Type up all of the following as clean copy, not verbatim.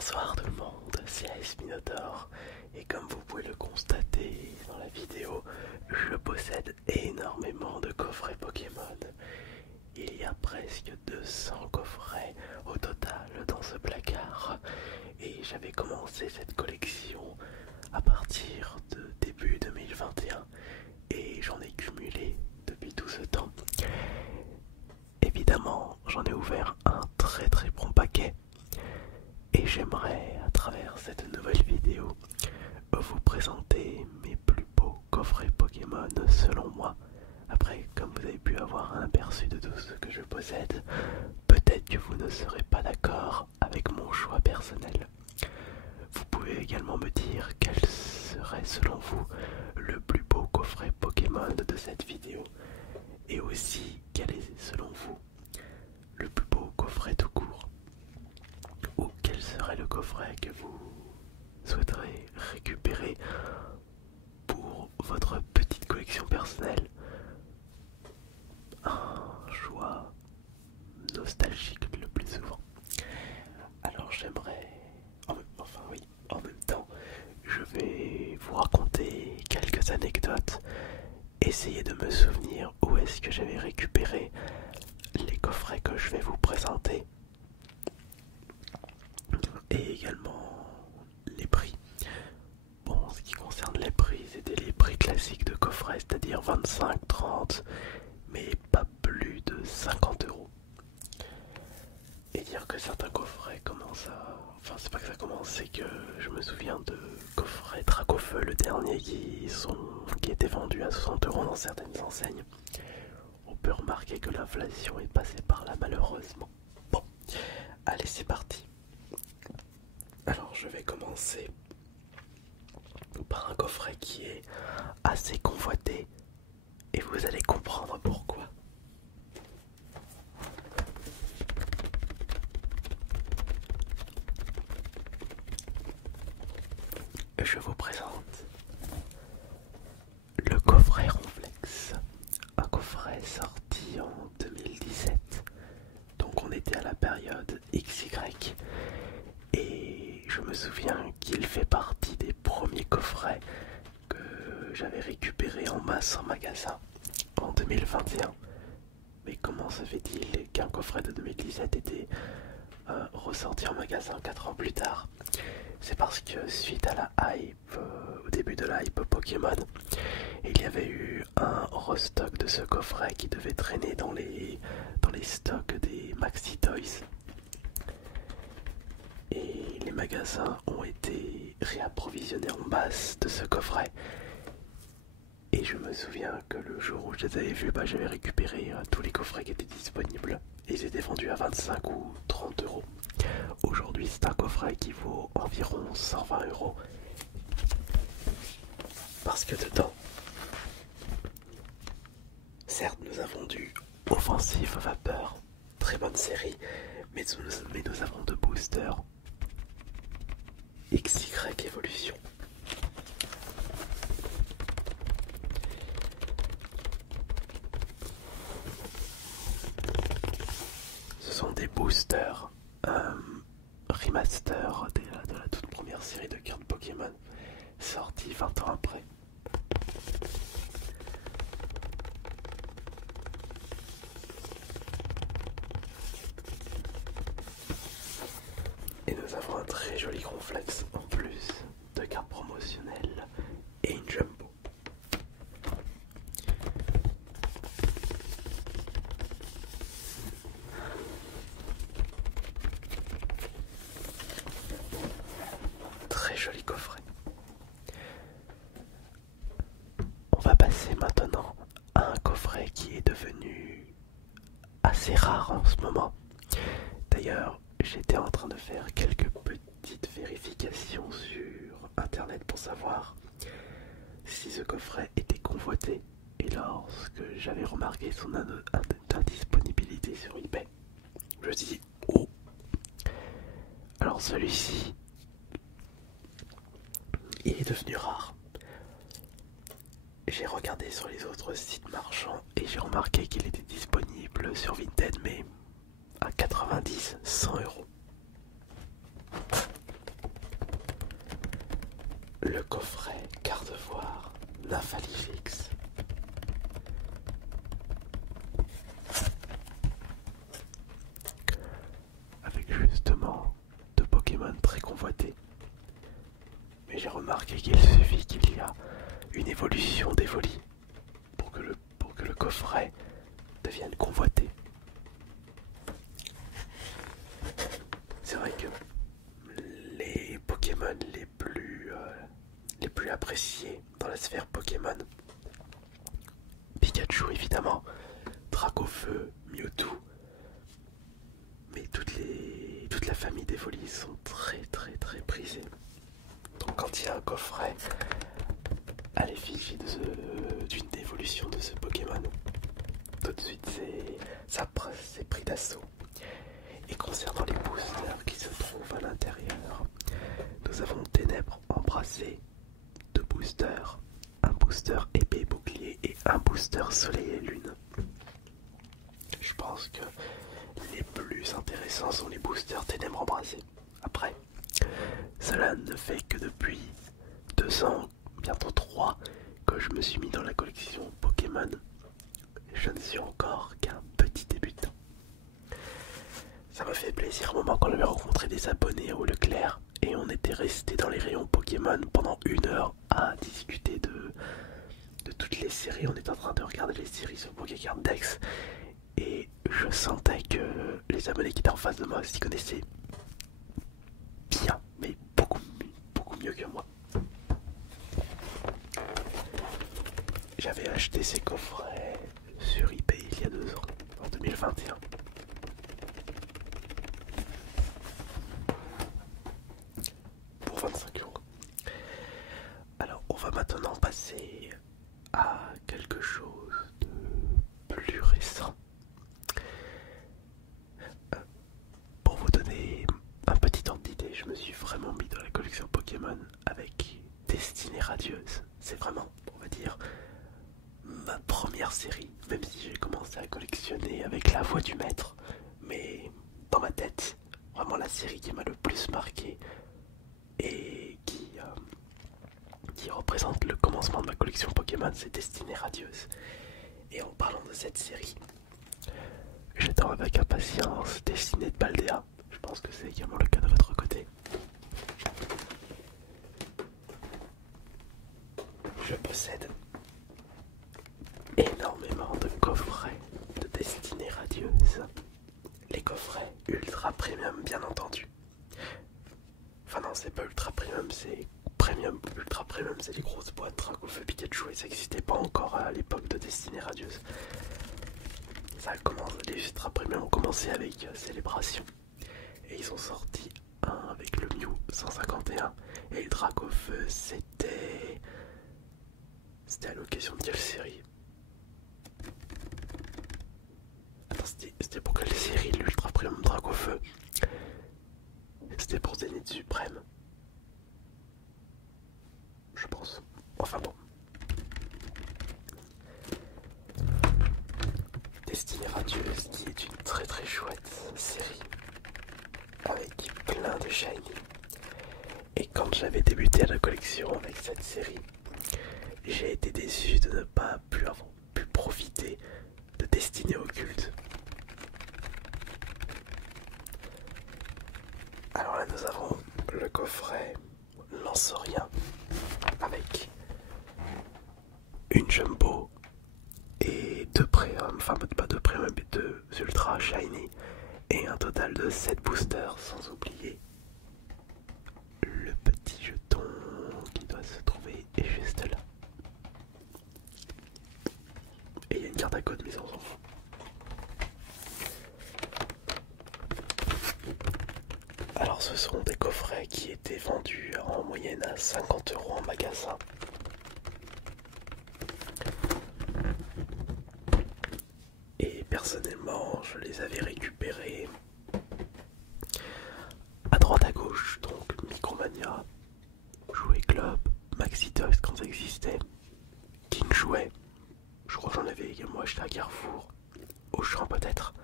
Bonsoir tout le monde, c'est Ice Minotaur et comme vous pouvez le constater dans la vidéo, je possède énormément de coffrets Pokémon. Il y a presque 200 coffrets au total dans ce placard et j'avais commencé cette collection à partir de début 2021 et j'en ai cumulé depuis tout ce temps. Évidemment, j'en ai ouvert un très bon paquet. Et j'aimerais, à travers cette nouvelle vidéo, vous présenter mes plus beaux coffrets Pokémon selon moi. Après, comme vous avez pu avoir un aperçu de tout ce que je possède, peut-être que vous ne serez pas d'accord avec mon choix personnel. Vous pouvez également me dire quel serait selon vous le plus beau coffret Pokémon de cette vidéo. Et aussi, quel est selon vous le plus beau coffret tout court. Ou quel serait le coffret que vous souhaiterez récupérer pour votre petite collection personnelle. Un choix nostalgique le plus souvent. Alors j'aimerais, en même temps, je vais vous raconter quelques anecdotes, essayer de me souvenir où est-ce que j'avais récupéré les coffrets que je vais vous présenter. Et également les prix. Bon, en ce qui concerne les prix, c'était les prix classiques de coffret, c'est-à-dire 25, 30, mais pas plus de 50 euros. Et dire que certains coffrets commencent à... Enfin, c'est pas que ça commence, c'est que je me souviens de coffrets Dracofeu, le dernier, qui était vendu à 60 euros dans certaines enseignes. On peut remarquer que l'inflation est passée par là, malheureusement. Bon, allez, c'est parti. Alors je vais commencer par un coffret qui est assez convoité et vous allez comprendre pourquoi. Je vous présente le coffret Ronflex, un coffret sorti en 2017, donc on était à la période XY. Et je me souviens qu'il fait partie des premiers coffrets que j'avais récupérés en masse en magasin en 2021. Mais comment se fait-il qu'un coffret de 2017 était ressorti en magasin 4 ans plus tard? C'est parce que suite à la hype, au début de la hype Pokémon, il y avait eu un restock de ce coffret qui devait traîner dans les stocks des Maxi Toys. Et les magasins ont été réapprovisionnés en masse de ce coffret. Et je me souviens que le jour où je les avais vus, j'avais récupéré tous les coffrets qui étaient disponibles. Et ils étaient vendus à 25 ou 30 euros. Aujourd'hui, c'est un coffret qui vaut environ 120 euros. Parce que dedans, certes, nous avons du Offensive Vapeur, très bonne série, mais nous avons deux boosters XY Evolution. Ce sont des boosters remaster de la toute première série de cartes Pokémon, sortie 20 ans après. Et nous avons un très joli Ronflex en plus de cartes promotionnelles et une jumbo. Très joli coffret. On va passer maintenant à un coffret qui est devenu assez rare en ce moment. D'ailleurs, j'étais en train de faire quelques petites vérifications sur internet pour savoir si ce coffret était convoité. Et lorsque j'avais remarqué son indisponibilité sur eBay, je me suis dit, oh, alors celui-ci, il est devenu rare. J'ai regardé sur les autres sites marchands et j'ai remarqué qu'il était disponible sur Vinted, mais à 90, 100 euros. le coffret Gardevoir Nymphaligrix. Avec justement deux Pokémon très convoités. Mais j'ai remarqué qu'il suffit qu'il y a une évolution d'Evoli pour que le coffret devienne convoité. C'est vrai que les Pokémon les plus appréciés dans la sphère Pokémon, Pikachu évidemment, Dracofeu, Mewtwo, mais toute la famille d'Evoli sont très prisées. Donc quand il y a un coffret à l'effigie d'une évolution de ce Pokémon, tout de suite c'est pris d'assaut. Et concernant les boosters qui se trouvent à l'intérieur, nous avons Ténèbres Embrassées, deux boosters, un booster épée bouclier et un booster soleil et lune. Je pense que les plus intéressants sont les boosters Ténèbres Embrassées. Après, cela ne fait que depuis 2 ans, bientôt 3, que je me suis mis dans la collection Pokémon. Je ne suis encore qu'un petit débutant. Ça m'a fait plaisir au moment qu'on avait rencontré des abonnés au Leclerc et on était resté dans les rayons Pokémon pendant 1 heure à discuter de toutes les séries. On était en train de regarder les séries sur Pokécard Dex et je sentais que les abonnés qui étaient en face de moi s'y connaissaient bien, mais beaucoup mieux que moi. J'avais acheté ces coffrets sur eBay il y a 2 ans, en 2021. Pour 25 €. Alors on va maintenant passer à quelque chose de plus récent. Pour vous donner un petit ordre d'idée, je me suis vraiment mis dans la collection Pokémon avec Destinée Radieuse. C'est vraiment, on va dire, ma première série, même si j'ai commencé à collectionner avec La Voix du Maître. Mais dans ma tête, vraiment la série qui m'a le plus marqué et qui représente le commencement de ma collection Pokémon, c'est Destinée Radieuse. Et en parlant de cette série, j'attends avec impatience Destinée de Paldea. Je pense que c'est également le cas de votre côté. Je possède énormément de coffrets de Destinée Radieuse. Les coffrets ultra premium, bien entendu. Enfin non, c'est pas ultra premium, c'est premium. Ultra premium, c'est les grosses boîtes Dracofeu Pikachu et ça n'existait pas encore à l'époque de Destinée Radieuse. Les ultra premium ont commencé avec Célébration. Et ils ont sorti un avec le Mew 151. Et le Dracofeu, c'était à l'occasion de quelle série? Attends, c'était pour quelle série l'Ultra Premium Dracofeu? C'était pour Zénith Suprême, je pense. Enfin bon. Destinée Radieuse, qui est une très chouette série avec plein de shiny. Et quand j'avais débuté à la collection avec cette série, j'ai été déçu de ne pas avoir pu profiter de Destinée Occulte. Alors là nous avons le coffret Lancerien avec une jumbo et 2 premium, enfin pas 2 premium mais 2 ultra shiny et un total de 7 boosters, sans oublier le petit jeton qui doit se trouver juste là. Et il y a une carte à code, mes enfants. Alors ce sont des coffrets qui étaient vendus en moyenne à 50 € en magasin. Et personnellement, je les avais récupérés à droite à gauche, donc Micromania, Jouet Club, Maxi Toys quand ça existait, King Jouet, je crois que j'en avais également acheté à Carrefour, Auchan peut-être,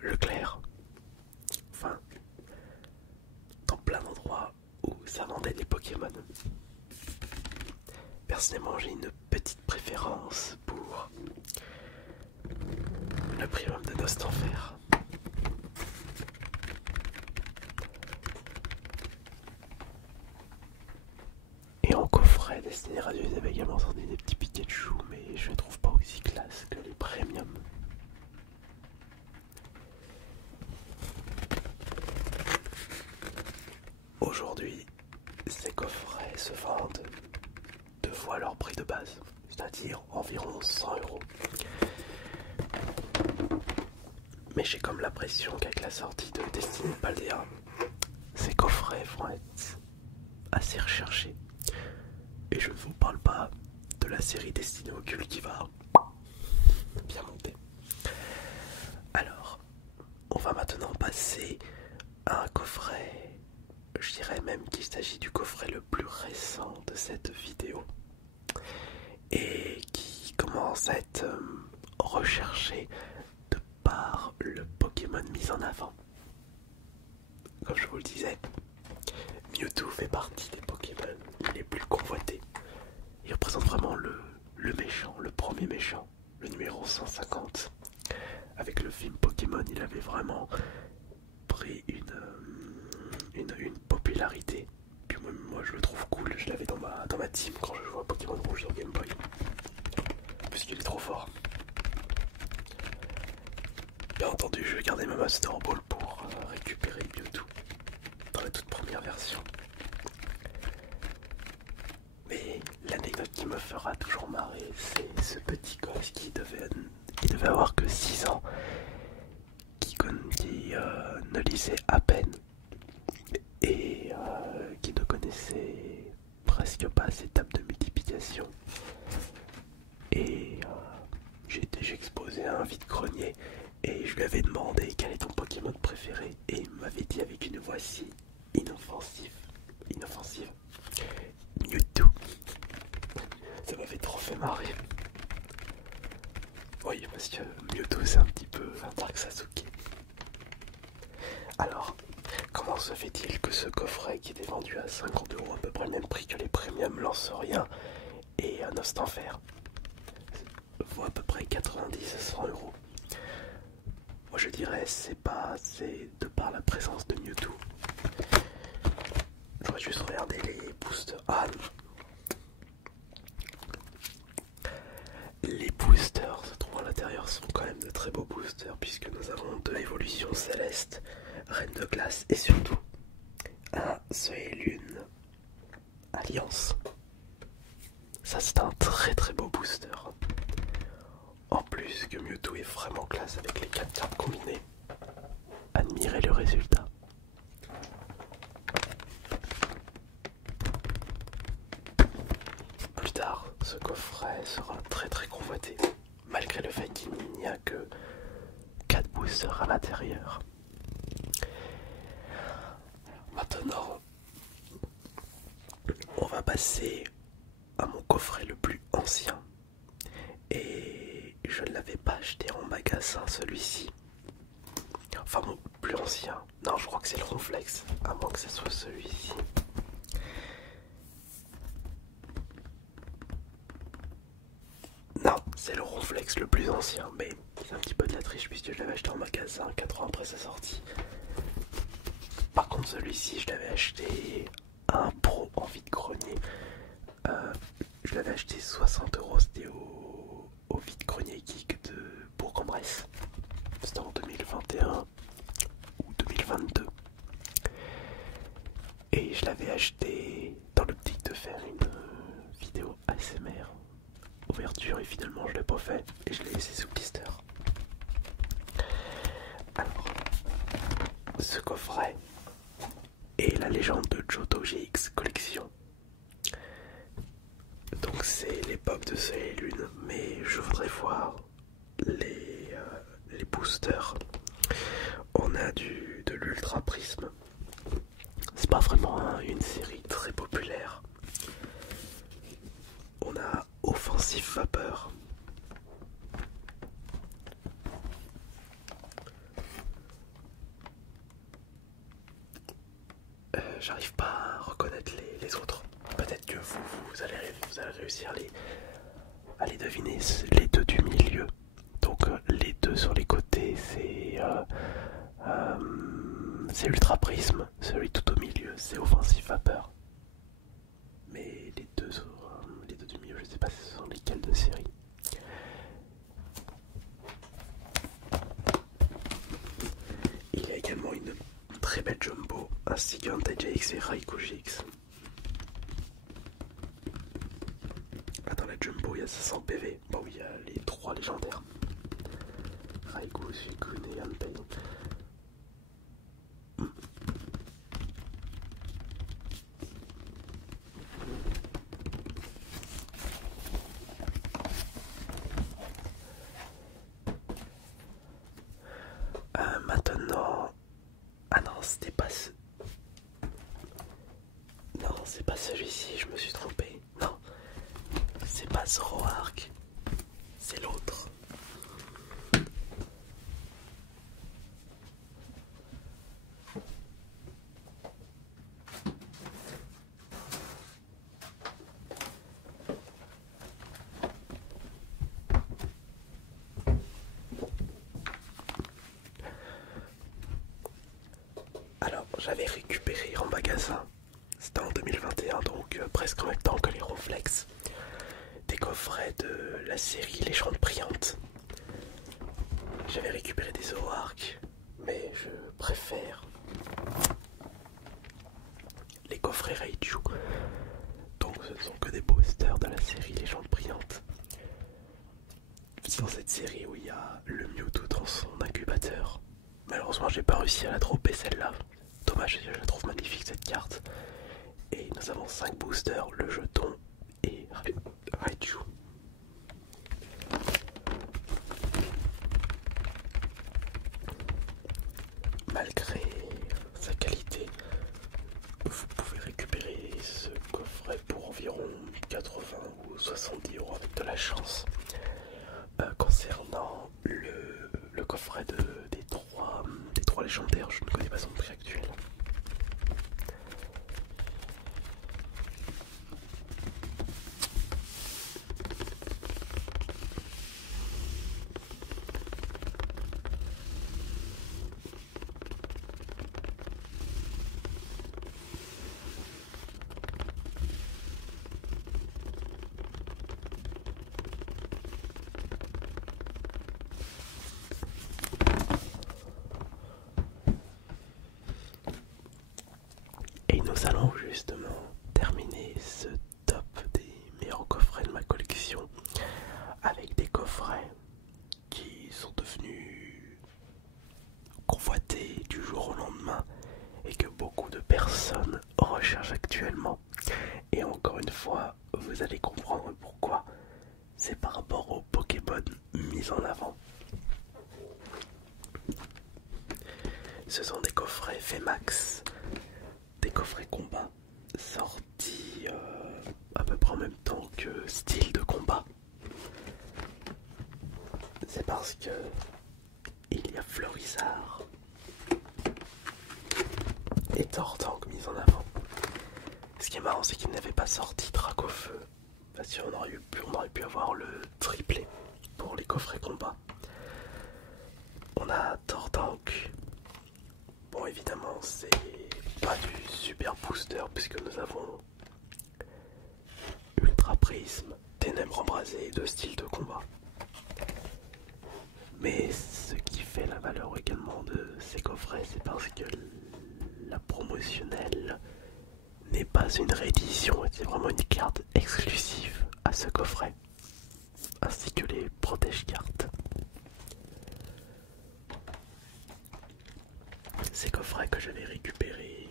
Leclerc, enfin, dans plein d'endroits où ça vendait des Pokémon. Personnellement, j'ai une petite préférence pour le Primum de Nostanfer. Et en coffret destiné radio, ils avaient également sorti des petits Pikachu, mais je ne trouve pas aussi classe que les premium. Aujourd'hui, ces coffrets se vendent 2 fois leur prix de base, c'est-à-dire environ 100 €. Mais j'ai comme l'impression qu'avec la sortie de Destiny Paldea, ces coffrets vont être assez recherchés. Et je ne vous parle pas de la série Destiny Occulte qui va bien monter. Alors, on va maintenant passer à un coffret. Je dirais même qu'il s'agit du coffret le plus récent de cette vidéo. Et qui commence à être recherché de par le Pokémon mis en avant. Comme je vous le disais, Mewtwo fait partie des Pokémon les plus convoités. Il représente vraiment le méchant, le premier méchant, le numéro 150. Avec le film Pokémon, il avait vraiment pris une popularité. Puis moi je le trouve cool, je l'avais dans ma team quand je jouais à Pokémon Rouge sur Game Boy. Parce qu'il est trop fort. Bien entendu, je vais garder ma Master Ball pour récupérer Mewtwo dans la toute première version. Mais l'anecdote qui me fera toujours marrer, c'est ce petit gosse qui devait avoir que 6 ans, qui ne lisait à peine et qui ne connaissait presque pas ces tables de multiplication. Et j'ai exposé un vide-grenier et je lui avais demandé quel est ton Pokémon préféré et il m'avait dit avec une voix si inoffensive, Mewtwo. Ça m'avait trop fait marrer. Oui, parce que Mewtwo c'est un petit peu un Dark Sasuke. Alors, comment se fait-il que ce coffret qui était vendu à 50 € à peu près le même prix que les premiums lance rien et un Nostanfer vaut à peu près 90 à 100 €? Moi je dirais c'est de par la présence de Mewtwo. Je vais juste regarder les boosters. Ah non. Les boosters se trouvent à l'intérieur sont quand même de très beaux boosters puisque nous avons 2 évolutions célestes, Reine de glace et surtout un Soleil Lune Alliance. Ça c'est un très très beau booster. En plus que Mewtwo est vraiment classe avec les 4 cartes combinées. Admirez le résultat. Plus tard, ce coffret sera très très convoité, malgré le fait qu'il n'y a que 4 boosters à l'intérieur. Maintenant, on va passer à mon coffret le plus ancien. Et je ne l'avais pas acheté en magasin celui-ci. Enfin mon plus ancien. Non, je crois que c'est le Ronflex, à moins que ce soit celui-ci. Non, c'est le Ronflex le plus ancien, mais c'est un petit peu de la triche puisque je l'avais acheté en magasin 4 ans après sa sortie. Par contre celui-ci je l'avais acheté un pro en vide-grenier. Je l'avais acheté 60 €, c'était au vide-grenier geek de Bourg-en-Bresse. C'était en 2021 ou 2022. Et je l'avais acheté dans l'optique de faire une vidéo ASMR ouverture et finalement je l'ai pas fait et je l'ai laissé sous blister. Alors, ce coffret est la légende de Johto GX Collection. Donc c'est l'époque de Soleil Lune, mais je voudrais voir les boosters. On a de l'Ultra Prisme. C'est pas vraiment une série très populaire. On a Offensive Vapeur. J'arrive pas à reconnaître les autres. Peut-être que vous allez réussir à les deviner, les deux du milieu. Donc les deux sur les côtés, c'est Ultra Prisme. Celui tout au milieu, c'est Offensive Vapeur. Mais les deux du milieu, je sais pas ce sont lesquels de série. Il y a également une très belle jumbo ainsi qu'un TJX et Raikou GX. Dans la jumbo, il y a 500 PV. Bon, il y a les 3 légendaires. Raikou, Suicune et Hanpei. Maintenant... Ah non, c'était pas ce... Non, c'est pas celui-ci, je me suis trompé. Non, c'est pas Zoroark. C'est l'autre. Alors, j'avais récupéré en magasin, c'était en 2021, donc presque en même temps que les Ronflex, des coffrets de la série Légende Brillante. J'avais récupéré des Zoroark, mais je préfère les coffrets Raichu. Donc ce ne sont que des boosters de la série Légende Brillante. C'est dans cette série où il y a le Mewtwo dans son incubateur. Malheureusement, j'ai pas réussi à la dropper celle-là. Dommage, je la trouve magnifique cette carte. Et nous avons 5 boosters, le jeton et Raichu. Malgré sa qualité, vous pouvez récupérer ce coffret pour environ 80 ou 70 € avec de la chance. Concernant le coffret des trois légendaires, je ne connais pas son prix actuel. Et nous allons justement terminer ce top des meilleurs coffrets de ma collection avec des coffrets qui sont devenus convoités du jour au lendemain et que beaucoup de personnes recherchent actuellement. Et encore une fois, vous allez comprendre pourquoi. C'est par rapport aux Pokémon mis en avant. Ce sont des coffrets VMAX, des coffrets combat sortis à peu près en même temps que style de combat. C'est parce que il y a Florizard et Tortank mis en avant. Ce qui est marrant, c'est qu'il n'avait pas sorti Dracofeu. Parce qu'on aurait pu avoir le triplé pour les coffrets combat. On a Tortank. Bon, évidemment, c'est pas du super booster puisque nous avons Ultra Prisme, Ténèbres Embrasées et 2 styles de combat. Mais ce qui fait la valeur également de ces coffrets, c'est parce que la promotionnelle n'est pas une réédition, c'est vraiment une carte exclusive à ce coffret, ainsi que les protège-cartes. Ces coffrets que j'avais récupérés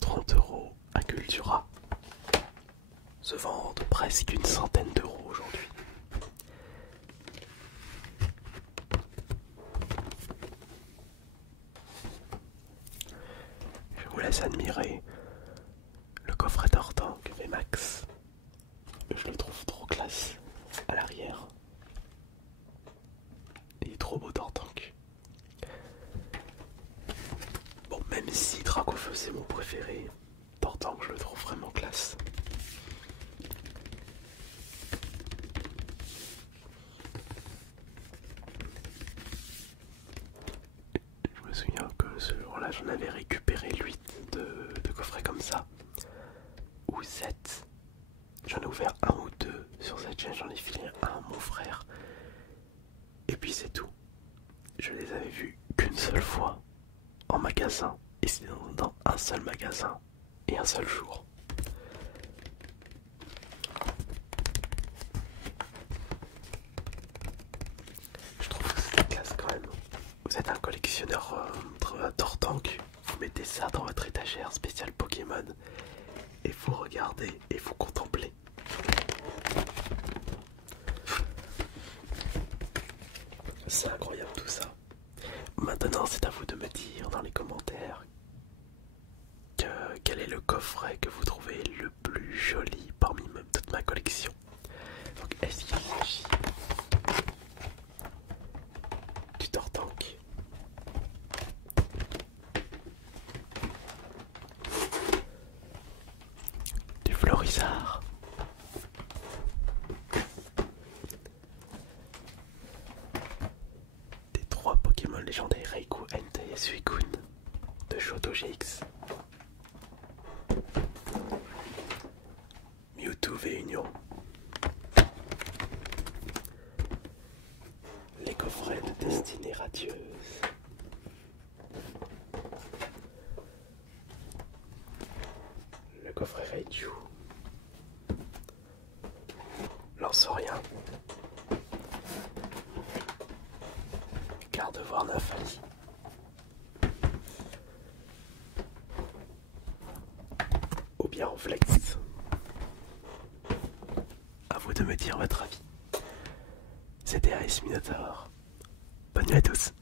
30 € à Cultura se vendent presque une centaine d'euros aujourd'hui. Je vous laisse admirer le coffret Tortank VMAX. Je le trouve trop classe à l'arrière. Il est trop beau Tortank. Bon, même si Dracofeu c'est mon préféré, longtemps que je le trouve vraiment classe. Je me souviens que ce jour-là, j'en avais récupéré 8 de coffrets comme ça, ou 7. J'en ai ouvert un ou deux sur cette chaîne, j'en ai filé un à mon frère. Et puis c'est tout. Je les avais vus qu'une seule fois en magasin, et c'est dans un seul magasin et un seul jour. Je trouve que c'est classe quand même. Vous êtes un collectionneur d'Ortank, vous mettez ça dans votre étagère spéciale Pokémon et vous regardez et vous contemplez. C'est incroyable tout ça. Maintenant, c'est à vous de me dire dans les commentaires quel est le coffret que vous trouvez le plus joli parmi même toute ma collection. Donc, est-ce qu'il s'agit du Tortank, du Florizard, des 3 Pokémon légendaires Raikou, Entei et Suicune de Shoto GX, Mewtwo V-Union, les coffrets de Destinée Radieuse, le coffret Raichu, Lanceurien, Gardevoir Nymphalie, ou bien Ronflex. À vous de me dire votre avis. C'était Ice Minotaur. Bonne nuit à tous.